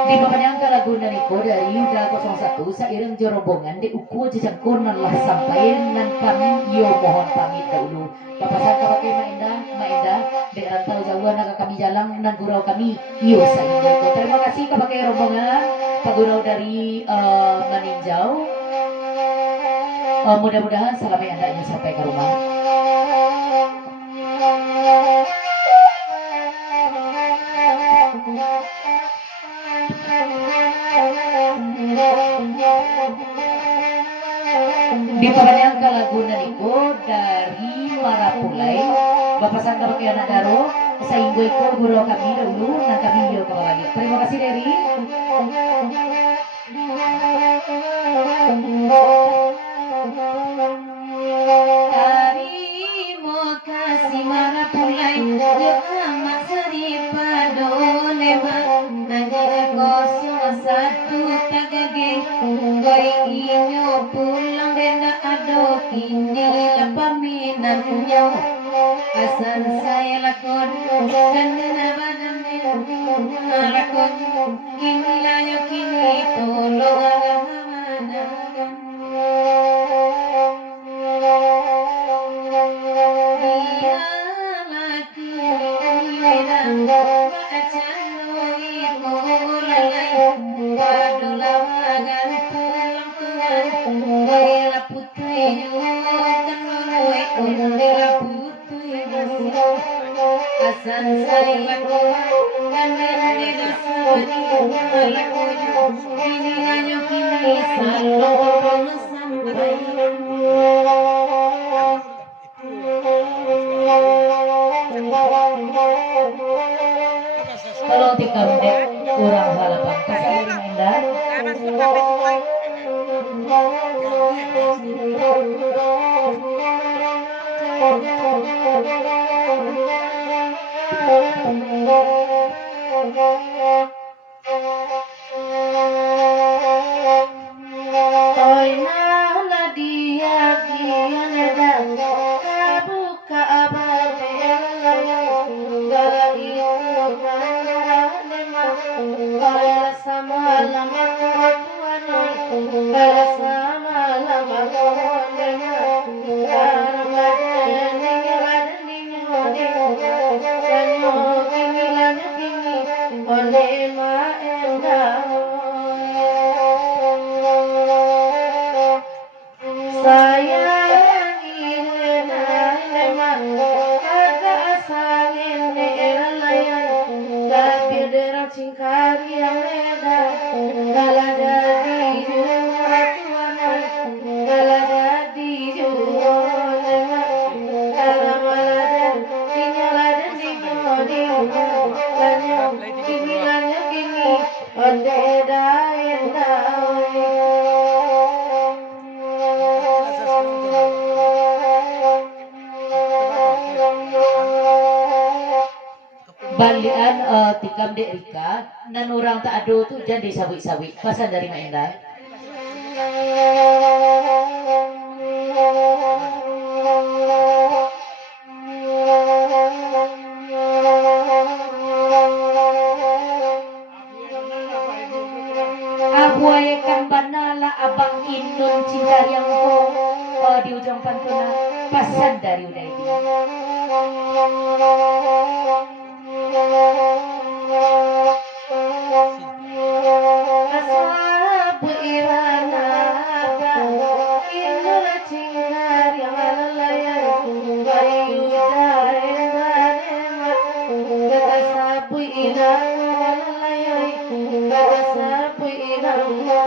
Di papanjang lagu niko dari Yuda 01 sairing jerobongan di uku jejangkunan lah sampai nan kami yo mohon pamit dahulu. Papasan kapake maindah di rantau jauhan naga kami jalan nan gurau kami yo sairing. Terima kasih kapake rombongan Pak Gurau dari Maninjau. Mudah-mudahan salamnya andanya sampai ke rumah. Di papanjang kalagunan itu dari Marapulai Bapak Sangka pakai anak daro sainggo itu guru kami dahulu dan kami yo lagi. Terima kasih dari terima kasih Marapulai yo amat daripada lebar nanya 01 tagage goi inyo pulang denda ado kini lapaminannya asan saya lakon dan dena badan lakon kini layo kini tolong agamanan dia laki ledang bacano ikulalai padola magan pulang tuan bela putri kan loroi bela putri asan saya lakon dan dena dasari lakon kini layo kini selalu sampai kalau tikam dek kurang halapan kasih indah balian tikam dek Rika nan orang tak ada tu jadi sawi-sawi pasal dari maindah abuaikan banala abang inun cinta yang ko di ujung pantuna pasal dari udah ini ashabu irana inul cinta yang lalaya bayu daerah ashabu irana lalaya ashabu irana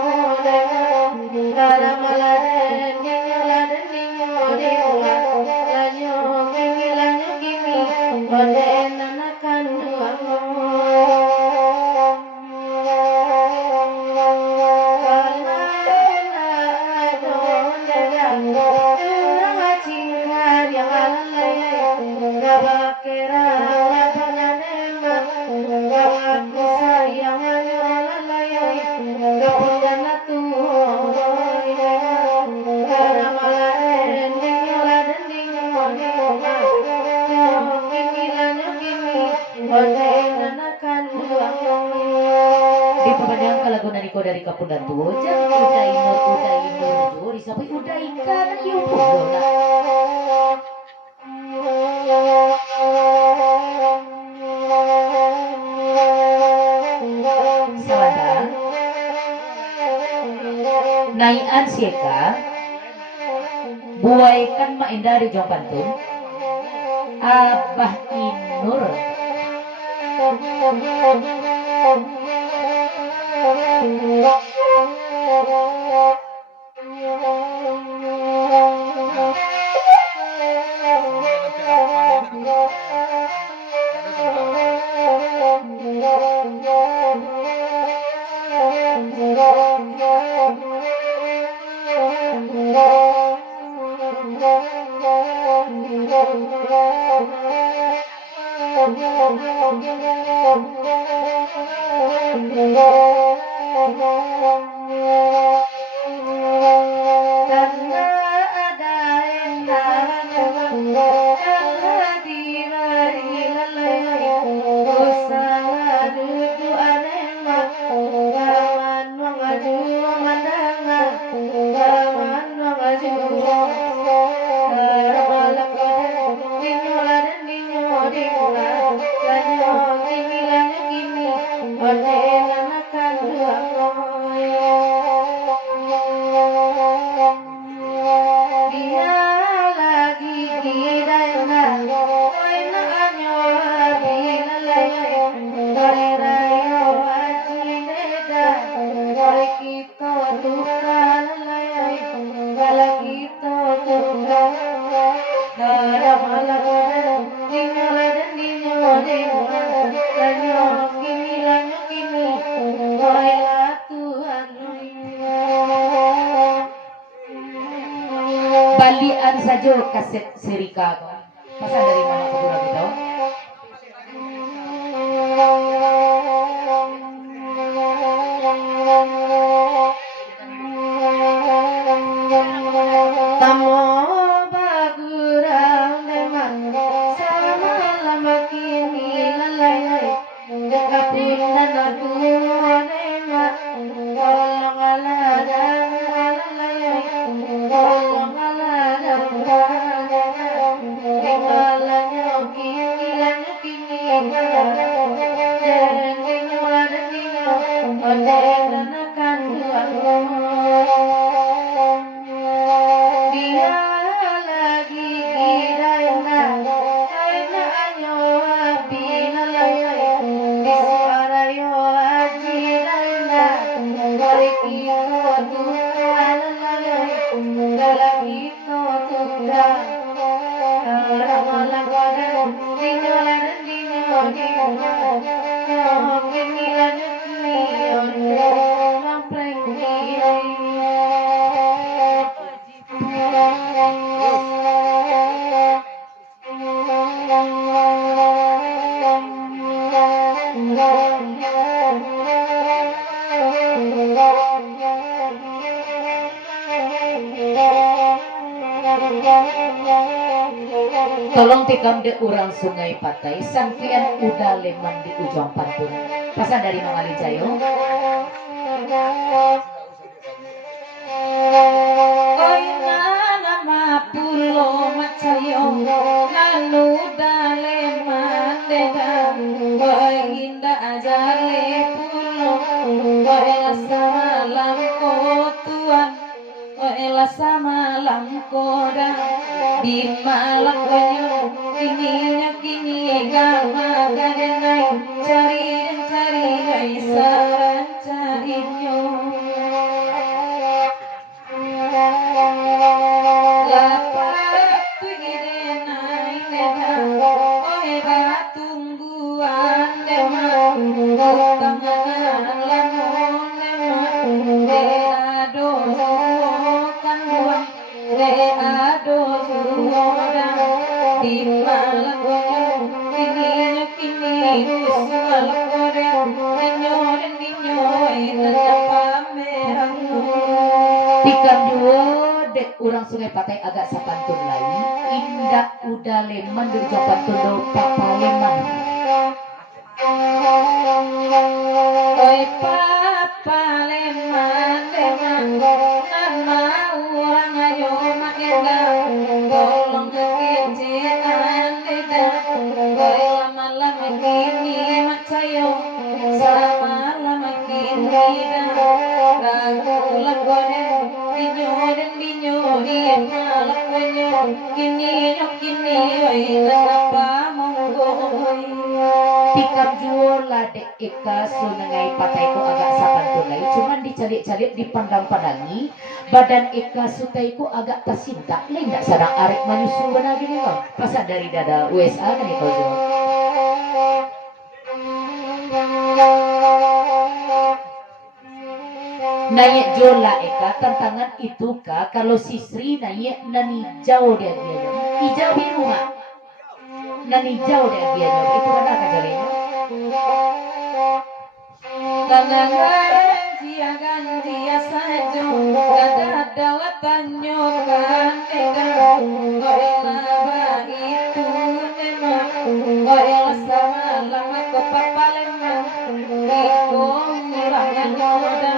dari kapunan tuh jangan udah inur tuh disapai udah ikan yung pulo na sawadang naian sieka buay kan maindah di jong pantun abah inur balian saja kaset serika masa dari mana keburan itu tamo bagurang demang sama lama kini lalai kapunan aku nema tolong aladang lalai tolong tolong tikam de urang sungai patai sangkian udah leman di ujung pantun pasan dari Mangali Jayo oi nama pulo macayo nanu daleman dedang oi indah ajale pulo oi samalam kotuan oi samalam kodang di malaknya kini gama gadenai cari saran carinyo lapat pigidenai nedang oe batungguan demang tangan lamon demang deado kan buang deado di malaknya kini malaknya dinyo pamerang tikam dua dek urang sungai patai agak sapantun lain indah udah leman dari pantun do papa leman oi papa leman Ori malakunya kini apa monggo tikam jual ladek eka sunengai patai ko agak sapan tunai cuman dicalik-calik dipandang-pandangi badan eka sutai ko agak tersintak lain tak sadang arek manusu benar gini kau pasal dari dada USA kan kau jual naik jola eka tantangan itu kah kalau si Sri naik nani jauh dia hijau biru mah nani jauh dia itu kan akan jadinya ganjia saja dada watanyo kan goela itu memang goela sama lama ko papaleman iko murangan moda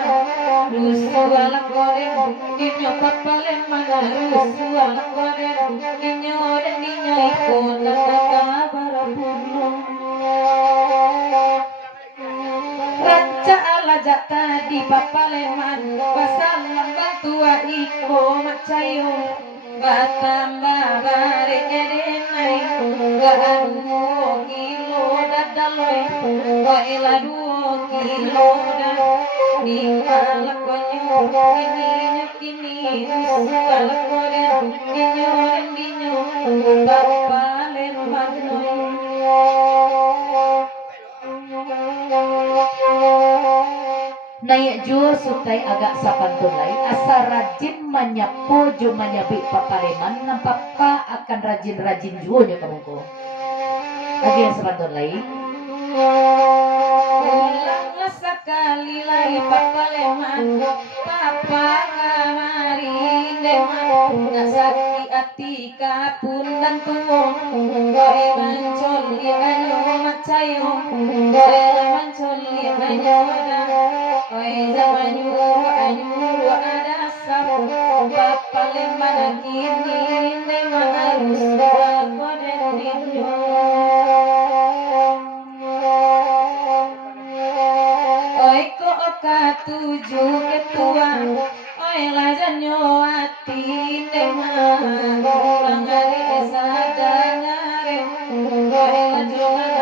rusuala goreng dinyo papaleman rusuala goreng dinyo dan dinyo iko naka barapuno Raja alajak tadi papaleman pasalan bantua iko macayo batamba bare edenai gaanu kilo dadaloy waila 2 kilo dah di palakonyo kini palakoren dinyo papaleman naik jual sutai agak sapan tulai asa rajin menyapu jo menyabi papaleman nampak pa akan rajin-rajin jualnya kamu ko lagi yang sapan tulai ulang sekali lagi papaleman papa kamari deman nasaki ati kapun dan tuong goe mancol lianyo macayo goe mancol lianyo Oi zamanyuru anyuru ada sapu papaleman kini memang harus koden dinyo Oi ko oka 7 ketua Oi lajanyo ati memang kurang hari esa dangare Oi lajanyo